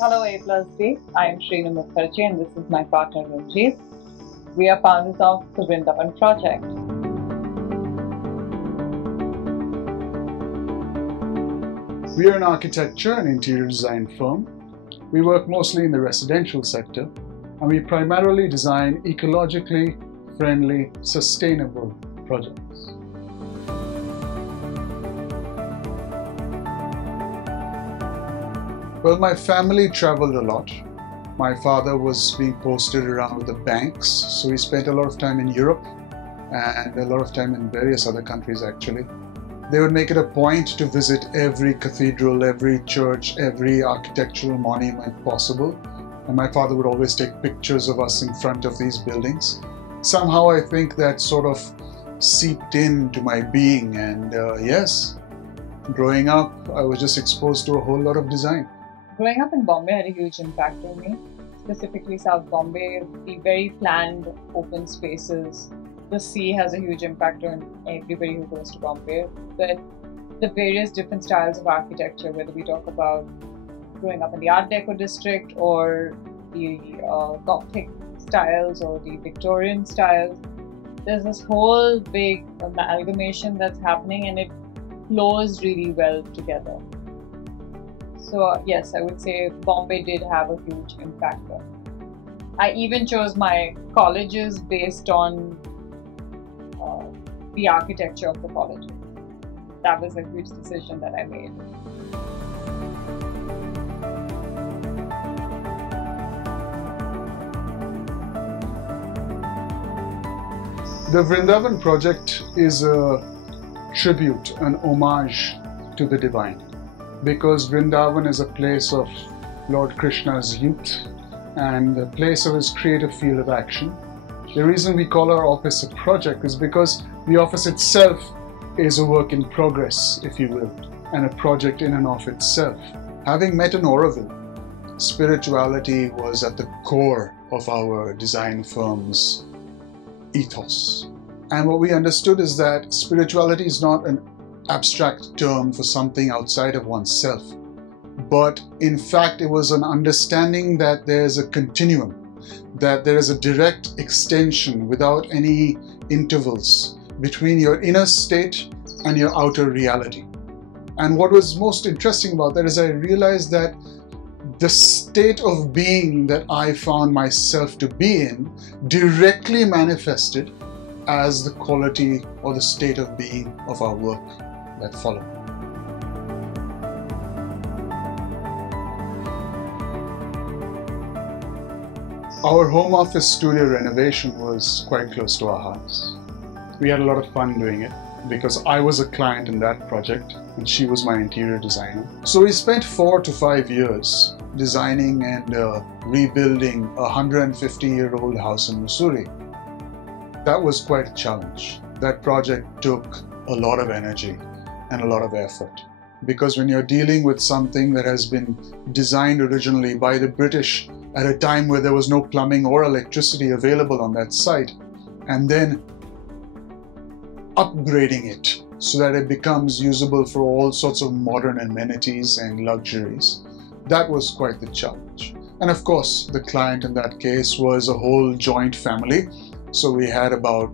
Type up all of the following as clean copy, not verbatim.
Hello A+D, I am Shreenu Mukherjee and this is my partner Ranjeet. We are founders of the Vrindavan Project. We are an architecture and interior design firm. We work mostly in the residential sector and we primarily design ecologically friendly, sustainable projects. Well, my family traveled a lot. My father was being posted around with the banks, so he spent a lot of time in Europe and a lot of time in various other countries actually. They would make it a point to visit every cathedral, every church, every architectural monument possible. And my father would always take pictures of us in front of these buildings. Somehow I think that sort of seeped into my being, and yes, growing up I was just exposed to a whole lot of design. Growing up in Bombay had a huge impact on me, specifically South Bombay, the very planned open spaces. The sea has a huge impact on everybody who goes to Bombay, but the various different styles of architecture, whether we talk about growing up in the Art Deco district or the Gothic styles or the Victorian styles, there's this whole big amalgamation that's happening and it flows really well together. So yes, I would say Bombay did have a huge impact on me. I even chose my colleges based on the architecture of the colleges. That was a huge decision that I made. The Vrindavan Project is a tribute, an homage to the divine, because Vrindavan is a place of Lord Krishna's youth and a place of his creative field of action. The reason we call our office a project is because the office itself is a work in progress, if you will, and a project in and of itself. Having met in Oroville, spirituality was at the core of our design firm's ethos. And what we understood is that spirituality is not an abstract term for something outside of oneself, but in fact it was an understanding that there's a continuum, that there is a direct extension without any intervals between your inner state and your outer reality. And what was most interesting about that is I realized that the state of being that I found myself to be in directly manifested as the quality or the state of being of our work that followed. Our home office studio renovation was quite close to our hearts. We had a lot of fun doing it because I was a client in that project and she was my interior designer. So we spent 4 to 5 years designing and rebuilding a 150-year-old house in Mussoorie. That was quite a challenge. That project took a lot of energy and a lot of effort, because when you're dealing with something that has been designed originally by the British at a time where there was no plumbing or electricity available on that site, and then upgrading it so that it becomes usable for all sorts of modern amenities and luxuries, that was quite the challenge. And of course, the client in that case was a whole joint family, so we had about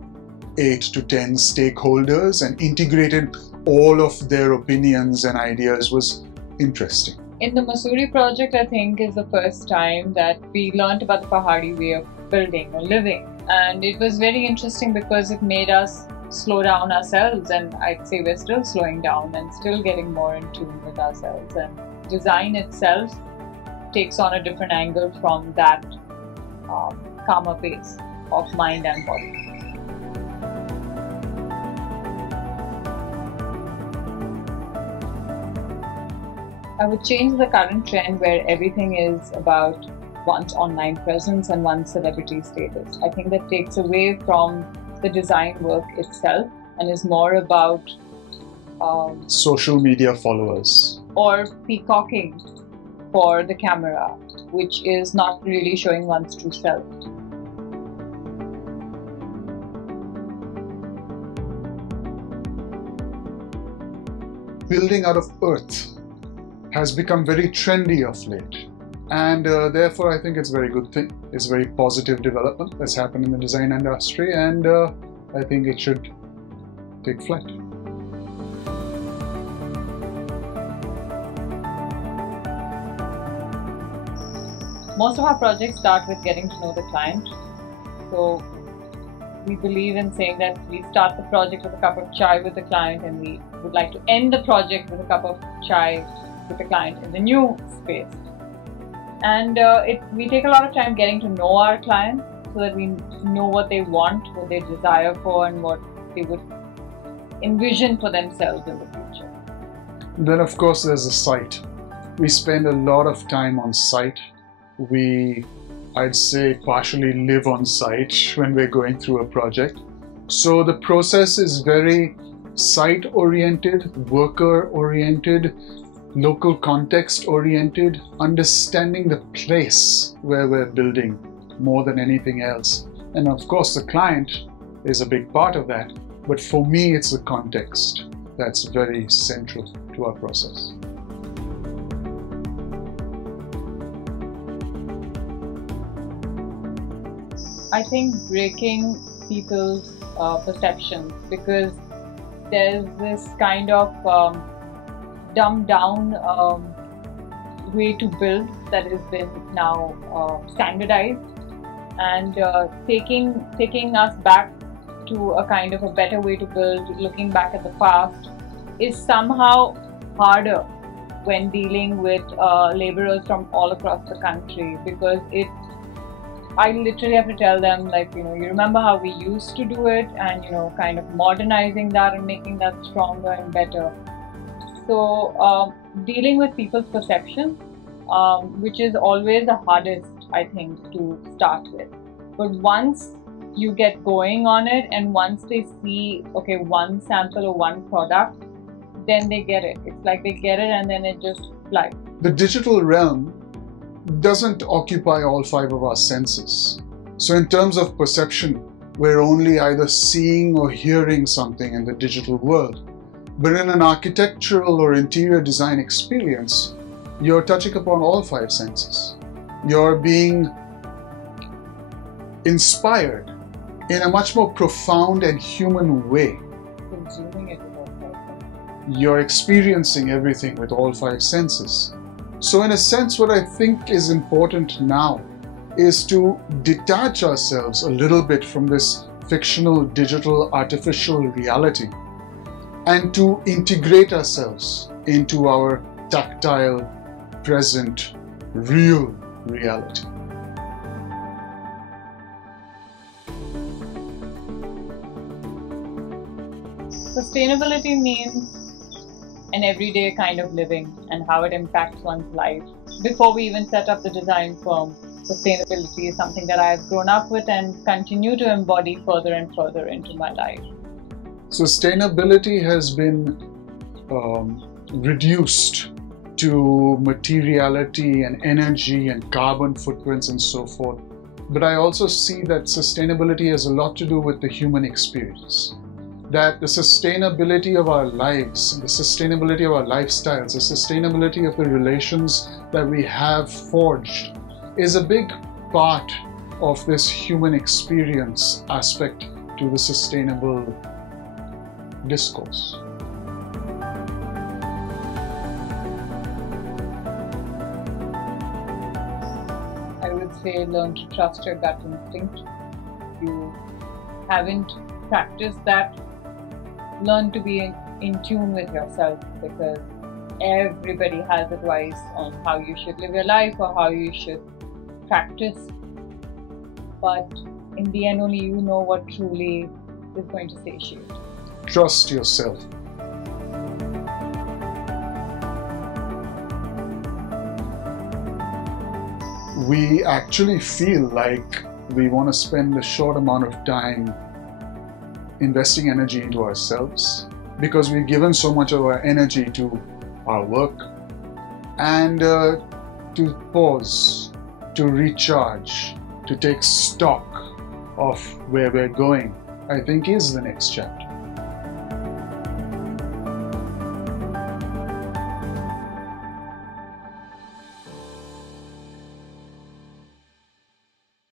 8 to 10 stakeholders, and integrated all of their opinions and ideas was interesting. In the Mussoorie project, I think is the first time that we learned about the Pahadi way of building or living, and it was very interesting because it made us slow down ourselves, and I'd say we're still slowing down and still getting more in tune with ourselves, and design itself takes on a different angle from that calmer pace of mind and body. I would change the current trend where everything is about one's online presence and one's celebrity status. I think that takes away from the design work itself and is more about social media followers or peacocking for the camera, which is not really showing one's true self. Building out of earth has become very trendy of late, And therefore, I think it's a very good thing. It's a very positive development that's happened in the design industry, and I think it should take flight. Most of our projects start with getting to know the client. So we believe in saying that we start the project with a cup of chai with the client, and we would like to end the project with a cup of chai with the client in the new space. And we take a lot of time getting to know our clients so that we know what they want, what they desire for, and what they would envision for themselves in the future. Then of course there's the site. We spend a lot of time on site. I'd say partially live on site when we're going through a project. So the process is very site oriented, worker oriented, local context oriented, understanding the place where we're building more than anything else. And of course the client is a big part of that, but for me it's the context that's very central to our process. I think breaking people's perceptions, because there's this kind of dumbed down way to build that has been now standardized, and taking us back to a kind of a better way to build, looking back at the past, is somehow harder when dealing with laborers from all across the country, because I literally have to tell them, like, you remember how we used to do it, and kind of modernizing that and making that stronger and better. So dealing with people's perception, which is always the hardest, I think, to start with. But once you get going on it, and once they see, okay, one sample or one product, then they get it. It's like they get it and then it just flies. The digital realm doesn't occupy all 5 of our senses. So in terms of perception, we're only either seeing or hearing something in the digital world. But in an architectural or interior design experience, you're touching upon all 5 senses. You're being inspired in a much more profound and human way. Consuming it with all 5 senses. You're experiencing everything with all 5 senses. So in a sense, what I think is important now is to detach ourselves a little bit from this fictional, digital, artificial reality, and to integrate ourselves into our tactile, present, real reality. Sustainability means an everyday kind of living and how it impacts one's life. Before we even set up the design firm, sustainability is something that I've grown up with and continue to embody further and further into my life. Sustainability has been reduced to materiality and energy and carbon footprints and so forth. But I also see that sustainability has a lot to do with the human experience. That the sustainability of our lives, the sustainability of our lifestyles, the sustainability of the relations that we have forged is a big part of this human experience aspect to the sustainable discourse. I would say learn to trust your gut instinct. If you haven't practiced that, learn to be in tune with yourself, because everybody has advice on how you should live your life or how you should practice. But in the end, only you know what truly is going to satiate. Trust yourself. We actually feel like we want to spend a short amount of time investing energy into ourselves because we've given so much of our energy to our work, and to pause, to recharge, to take stock of where we're going, I think is the next chapter.